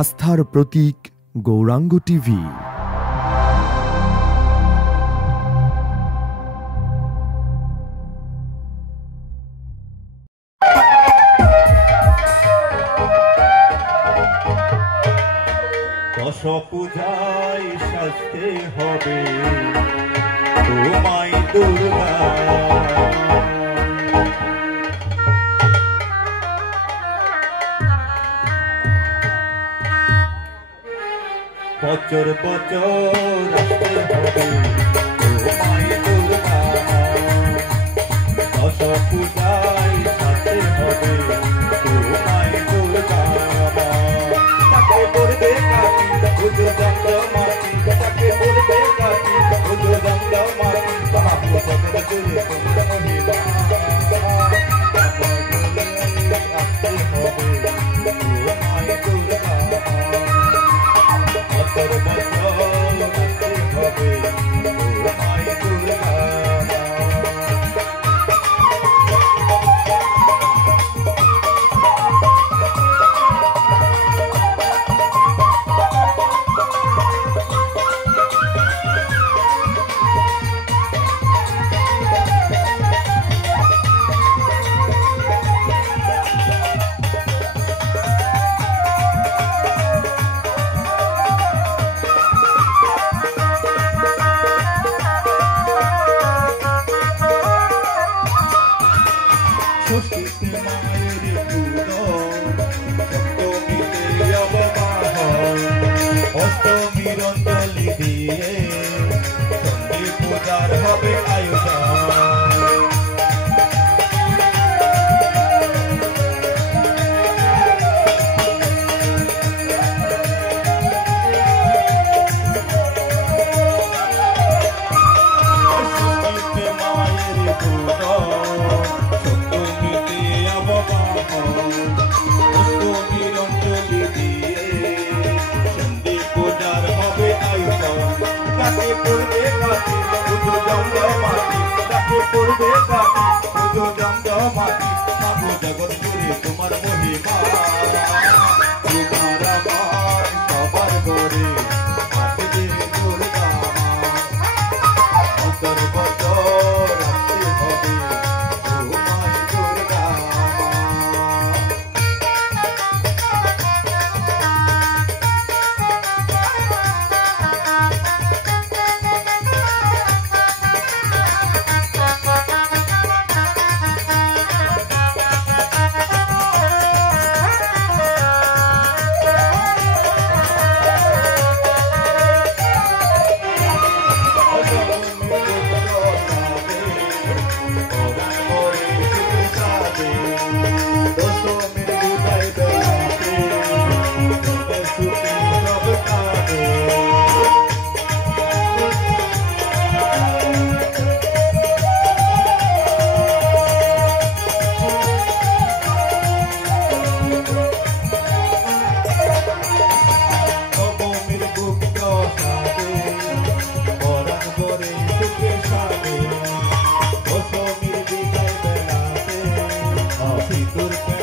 আস্থার প্রতীক গৌরাঙ্গ টিভি। দশ পূজায় সাজতে হবে তোমায় দুর্গা, বছর বছর আসতে হবে তোমায় দুর্গা, দশ পূজায় সাজতে হবে তোমায় দুর্গা। তাকে বলবে কাকি বুঝো দন্ড মাটি, তাকে বলবে কাকি বুঝো দন্ড মাটি, বাবু জগৎ জুড়ে তোমার মহিমা, আসতে হবে তোমায় দুর্গা, বছর বছর আসতে হবে তোমায় দুর্গা। ষষ্ঠীতে মায়ের পূরণ, সপ্তমীতে অববাহন, অষ্টমীর অঞ্জলি দিয়ে চণ্ডী পূজার হবে আয়োজন। ষষ্ঠীতে মায়ের পূরণ, অষ্টমীর অঞ্জলি দিয়ে চণ্ডী পূজার হবে আয়োজন। তাকে পড়বে কাকি বুঝো দন্ড মাটি, তাকে পড়বে কাকি বুঝো দন্ড মাটি, বাবু জগৎ জুড়ে তোমার মহিমা, তোমার আমার সবার ঘরে আসবে দুর্গা, বছর বছর আসতে হবে তোমায় দুর্গা। Turka